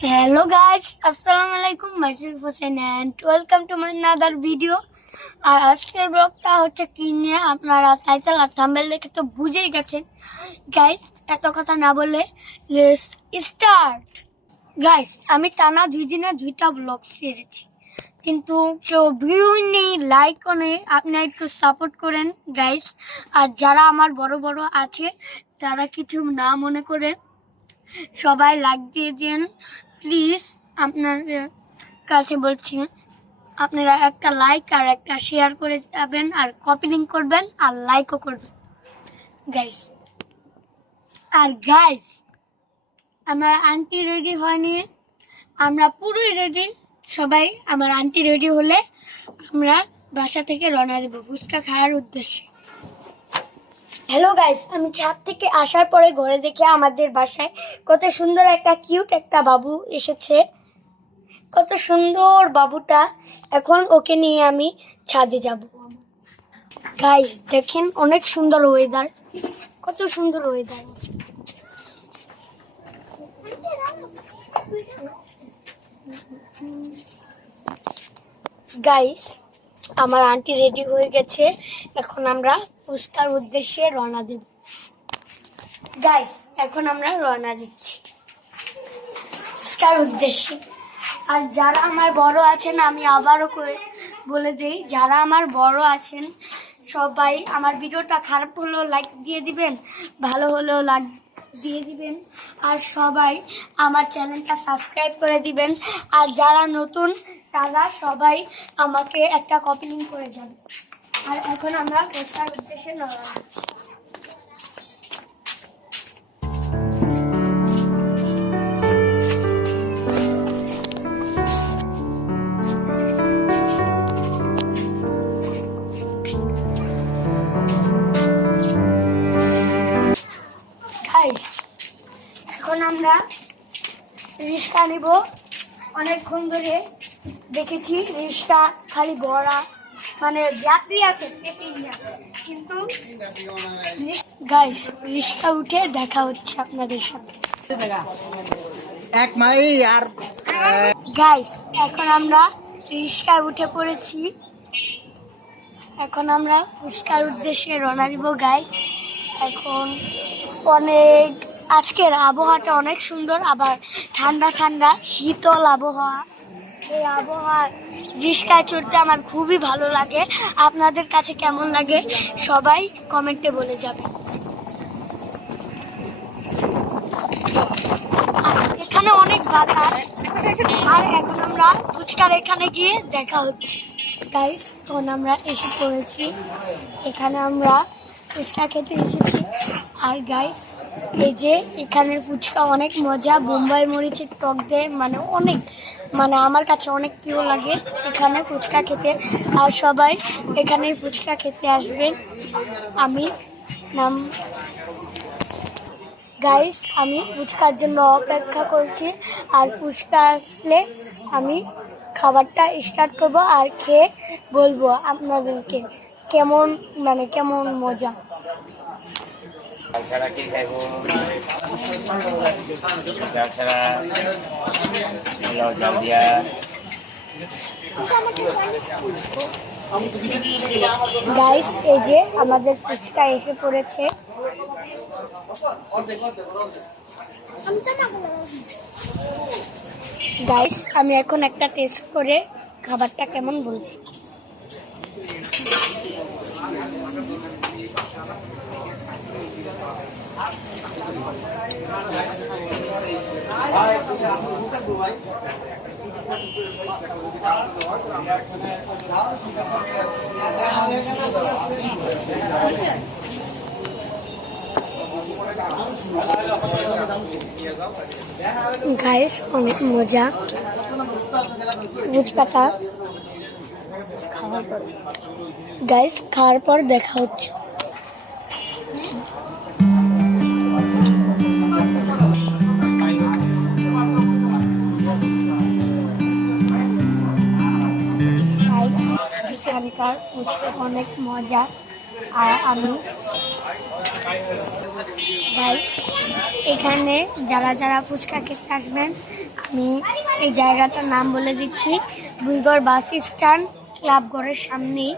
Hello guys, Assalamualaikum. Myself Hussein and welcome to my another video. আর আজকের ব্লগটা হচ্ছে কি নিয়ে আপনারা টাইটেল আর থাম্বনেল দেখে তো বুঝেই গেছেন। গাইস এত কথা না বলে লেটস স্টার্ট। গাইস আমি টানা 2 দিনে 2টা ব্লগ ছেড়েছি, কিন্তু কেউ ভিউ নেই, লাইকও নেই। আপনারা একটু সাপোর্ট করেন গাইস। আর যারা আমার বড় বড় আছে তারা কিছু না মনে করে সবাই লাইক দিয়ে দেন প্লিজ। আপনাদের কাছে বলছি আপনারা একটা লাইক আর একটা শেয়ার করে যাবেন, আর কপি লিঙ্ক করবেন আর লাইকও করবেন গাইস। আর গাইস আমার আন্টি রেডি হয়নি, আমরা পুরোই রেডি সবাই। আমার আন্টি রেডি হলে আমরা বাসা থেকে রওনা দেবো ফুচকা খাওয়ার উদ্দেশ্যে। হ্যালো গাইস, আমি ছাদ থেকে আসার পরে ঘরে দেখে আমাদের বাসায় কত সুন্দর একটা কিউট একটা বাবু এসেছে। কত সুন্দর বাবুটা। এখন ওকে নিয়ে আমি ছাদে যাব। গাইস দেখেন অনেক সুন্দর ওয়েদার, কত সুন্দর ওয়েদার আছে। গাইস আমার আন্টি রেডি হয়ে গেছে, এখন আমরা ফুচকার উদ্দেশ্যে রওনা দেব। গাইস এখন আমরা রওনা দিচ্ছি ফুচকার উদ্দেশ্যে। আর যারা আমার বড় আছেন, আমি আবারও করে বলে দিই, যারা আমার বড় আছেন সবাই আমার ভিডিওটা খারাপ হলেও লাইক দিয়ে দিবেন, ভালো হলেও লাইক দিয়ে দিবেন। আর সবাই আমার চ্যানেলটা সাবস্ক্রাইব করে দিবেন। আর যারা নতুন তারা সবাই আমাকে একটা কপি লিঙ্ক করে যাবে। আর এখন আমরা ফুচকার উদ্দেশ্যে রওনা দিচ্ছি। এখন আমরা রিক্সা নিব। অনেকক্ষণ ধরে দেখেছি রিক্সা খালি ভরা, মানে যাত্রী আছে কিন্তু গাইস রিক্সা উঠে দেখা হচ্ছে আপনাদের সাথে। গাইস এখন আমরা রিক্সায় উঠে পড়েছি, এখন আমরা ফুচকার উদ্দেশ্যে রওনা দিব গাইস। এখন অনেক আজকের আবহাওয়াটা অনেক সুন্দর, আবার ঠান্ডা ঠান্ডা শীতল আবহাওয়া। এই আবহাওয়া রিক্সায় চড়তে আমার খুবই ভালো লাগে। আপনাদের কাছে কেমন লাগে সবাই কমেন্টে বলে যাবে। এখানে অনেক বাতাস। আর এখন আমরা ফুচকার এখানে গিয়ে দেখা হচ্ছে গাইস। এখন আমরা এসে পড়েছি, এখানে আমরা ফুচকা খেতে এসেছি। আর গাইস এই যে এখানের ফুচকা অনেক মজা, বোম্বাই মরিচের টক দেয়, মানে আমার কাছে অনেক প্রিয় লাগে এখানে ফুচকা খেতে। আর সবাই এখানে ফুচকা খেতে আসবেন। আমি গাইস আমি ফুচকার জন্য অপেক্ষা করছি। আর ফুচকা আসলে আমি খাবারটা স্টার্ট করব আর খেয়ে বলবো আপনাদেরকে কেমন মজা। গাইস এই যে আমাদের ফুচকা এসে পড়েছে। গাইস আমি এখন একটা টেস্ট করে খাবারটা কেমন বলছি। গাইস অনেক মজা ফুচকাটা খাওয়ার পর। গাইস খাওয়ার পর দেখা হচ্ছে। এখানকার ফুচকা অনেক মজা। আর আমি গাইস এখানে যারা যারা ফুচকা খেতে আসবেন আমি এই জায়গাটার নাম বলে দিচ্ছি, বুইগড় বাস স্ট্যান্ড ক্লাবঘরের সামনেই।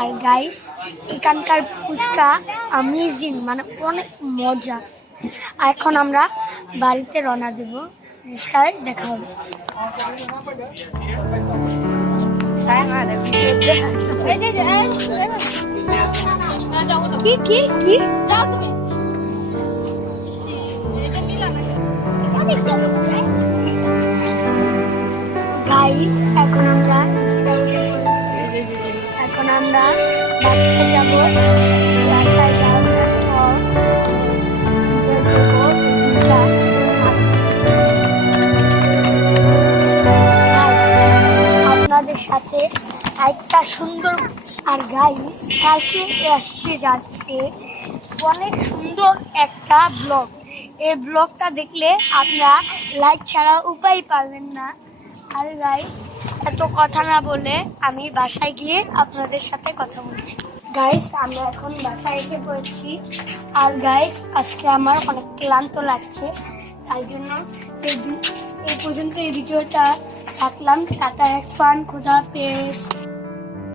আর গাইস এখানকার ফুচকা অ্যামেজিং, মানে অনেক মজা। এখন আমরা বাড়িতে রওনা দেব, রিস্কায় দেখা হবে। কি কি কি যাও তুমি গাইস, এখন আমরা বাসায় যাব। বাসায় যাওয়ার পর আপনাদের সাথে একটা সুন্দর, আর গাইস কালকে আসতে যাচ্ছে অনেক সুন্দর একটা ব্লগ। এই ব্লগটা দেখলে আপনারা লাইক ছাড়া উপায় পাবেন না। আর গাইস এত কথা না বলে আমি বাসায় গিয়ে আপনাদের সাথে কথা বলছি। গাইস আমরা এখন বাসায় এসে পড়েছি। আর গাইস আজকে আমার অনেক ক্লান্ত লাগছে, তাই জন্য এই পর্যন্ত এই ভিডিওটা থাকলাম। টাটা, এক ফান, খুদা হাফেজ।